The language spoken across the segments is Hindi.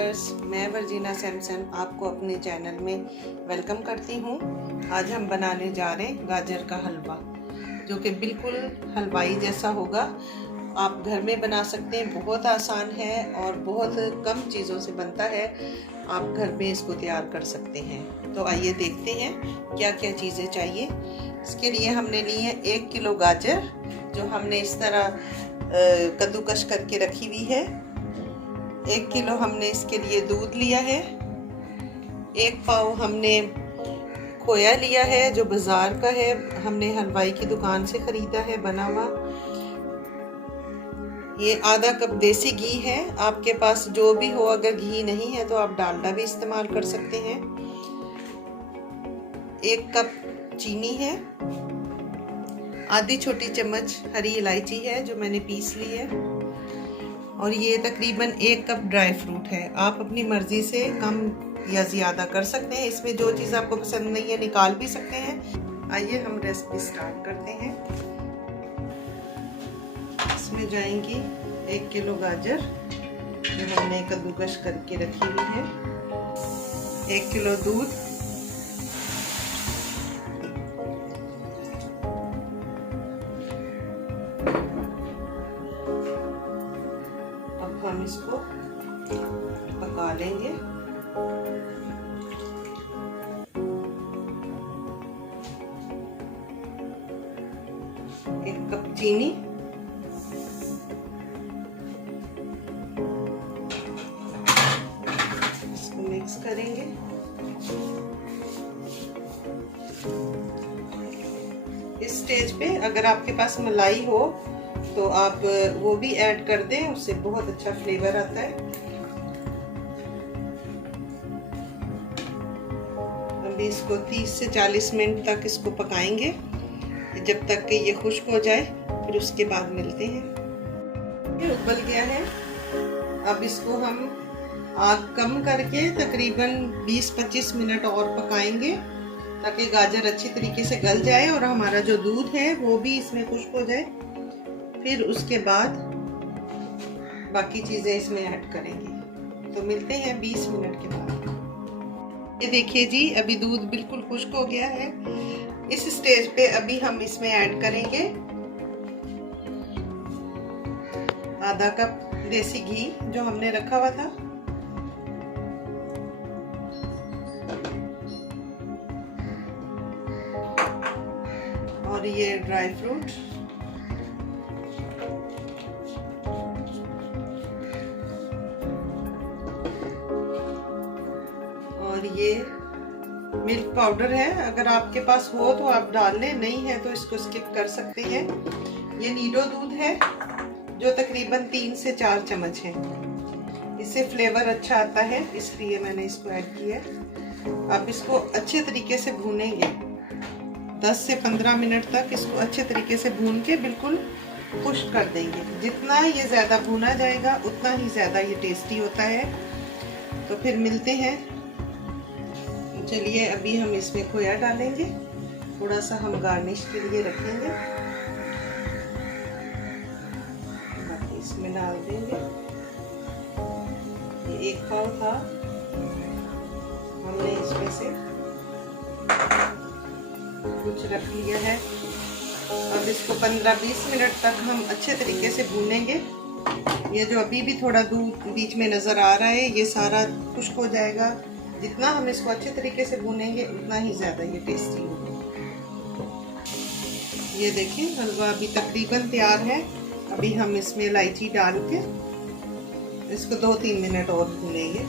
व्यूवर्स, मैं वर्जीना सैमसन आपको अपने चैनल में वेलकम करती हूँ। आज हम बनाने जा रहे हैं गाजर का हलवा, जो कि बिल्कुल हलवाई जैसा होगा। आप घर में बना सकते हैं, बहुत आसान है और बहुत कम चीज़ों से बनता है। आप घर में इसको तैयार कर सकते हैं। तो आइए देखते हैं क्या क्या चीज़ें चाहिए। इसके लिए हमने ली है 1 किलो गाजर, जो हमने इस तरह कद्दूकश करके रखी हुई है। 1 किलो हमने इसके लिए दूध लिया है। 1 पाव हमने खोया लिया है, जो बाजार का है, हमने हलवाई की दुकान से खरीदा है बना हुआ। ये आधा कप देसी घी है, आपके पास जो भी हो, अगर घी नहीं है तो आप डालडा भी इस्तेमाल कर सकते हैं। 1 कप चीनी है। आधी छोटी चम्मच हरी इलायची है, जो मैंने पीस ली है। और ये तकरीबन 1 कप ड्राई फ्रूट है। आप अपनी मर्जी से कम या ज़्यादा कर सकते हैं। इसमें जो चीज़ आपको पसंद नहीं है निकाल भी सकते हैं। आइए हम रेसिपी स्टार्ट करते हैं। इसमें जाएंगी 1 किलो गाजर, जो हमने कद्दूकश करके रखी हुई है। 1 किलो दूध, हम इसको पका लेंगे। एक कप चीनी, इसको मिक्स करेंगे। इस स्टेज पे अगर आपके पास मलाई हो तो आप वो भी ऐड कर दें, उससे बहुत अच्छा फ्लेवर आता है। अभी इसको 30 से 40 मिनट तक इसको पकाएंगे, जब तक कि ये खुश्क हो जाए। फिर उसके बाद मिलते हैं। ये उबल गया है। अब इसको हम आग कम करके तकरीबन 20-25 मिनट और पकाएंगे, ताकि गाजर अच्छी तरीके से गल जाए और हमारा जो दूध है वो भी इसमें खुश्क हो जाए। फिर उसके बाद बाकी चीज़ें इसमें ऐड करेंगे। तो मिलते हैं 20 मिनट के बाद। ये देखिए जी, अभी दूध बिल्कुल खुश्क हो गया है। इस स्टेज पे अभी हम इसमें ऐड करेंगे आधा कप देसी घी, जो हमने रखा हुआ था। और ये ड्राई फ्रूट, और ये मिल्क पाउडर है। अगर आपके पास हो तो आप डाल लें, नहीं है तो इसको स्किप कर सकते हैं। ये नीडो दूध है, जो तकरीबन 3 से 4 चम्मच है। इससे फ्लेवर अच्छा आता है, इसलिए मैंने इसको ऐड किया है। आप इसको अच्छे तरीके से भूनेंगे, 10 से 15 मिनट तक इसको अच्छे तरीके से भून के बिल्कुल खुश्क कर देंगे। जितना ये ज़्यादा भुना जाएगा उतना ही ज़्यादा ये टेस्टी होता है। तो फिर मिलते हैं। चलिए अभी हम इसमें खोया डालेंगे, थोड़ा सा हम गार्निश के लिए रखेंगे। बाकी इसमें डाल देंगे। ये 1 पाव था, हमने इसमें से कुछ रख लिया है। अब इसको 15-20 मिनट तक हम अच्छे तरीके से भूनेंगे। ये जो अभी भी थोड़ा दूध बीच में नज़र आ रहा है, ये सारा खुश्क हो जाएगा। जितना हम इसको अच्छे तरीके से भूनेंगे उतना ही ज़्यादा ये टेस्टी होगा। ये देखिए, हलवा अभी तकरीबन तैयार है। अभी हम इसमें इलायची डाल के इसको 2-3 मिनट और भूनेंगे।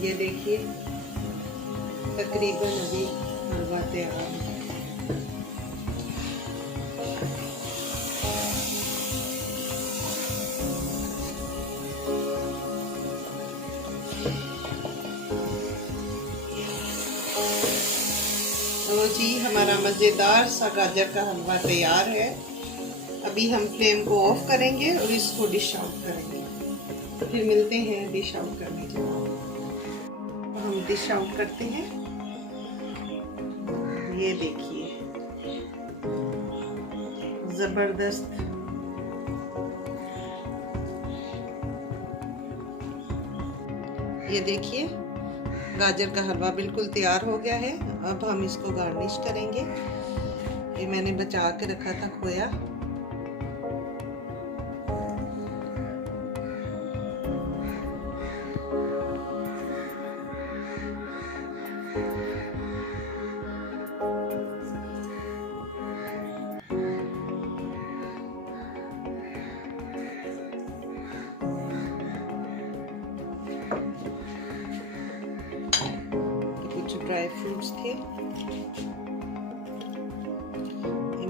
ये देखिए, तकरीबन अभी हलवा तैयार है। तो जी, हमारा मज़ेदार सा गाजर का हलवा तैयार है। अभी हम फ्लेम को ऑफ करेंगे और इसको डिश आउट करेंगे। तो फिर मिलते हैं डिश आउट करने के बाद। हम डिश आउट करते हैं। ये देखिए, ज़बरदस्त। ये देखिए गाजर का हलवा बिल्कुल तैयार हो गया है। अब हम इसको गार्निश करेंगे। ये मैंने बचा के रखा था खोया। कुछ ड्राई फ्रूट्स थे।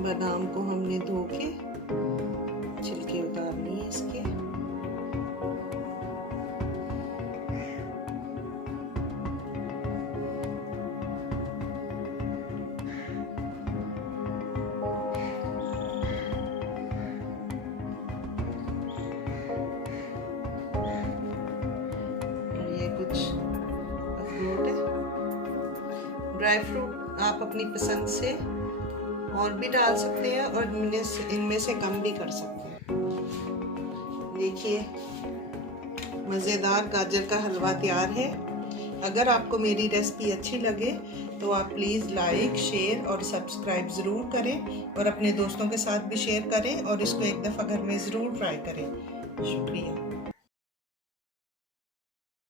बादाम को हमने धो के छिलके उतार लिए इसके। और ये कुछ अखरोट है। ड्राई फ्रूट आप अपनी पसंद से और भी डाल सकते हैं और इनमें से कम भी कर सकते हैं। देखिए मज़ेदार गाजर का हलवा तैयार है। अगर आपको मेरी रेसिपी अच्छी लगे तो आप प्लीज़ लाइक, शेयर और सब्सक्राइब ज़रूर करें और अपने दोस्तों के साथ भी शेयर करें और इसको एक दफ़ा घर में ज़रूर ट्राई करें। शुक्रिया।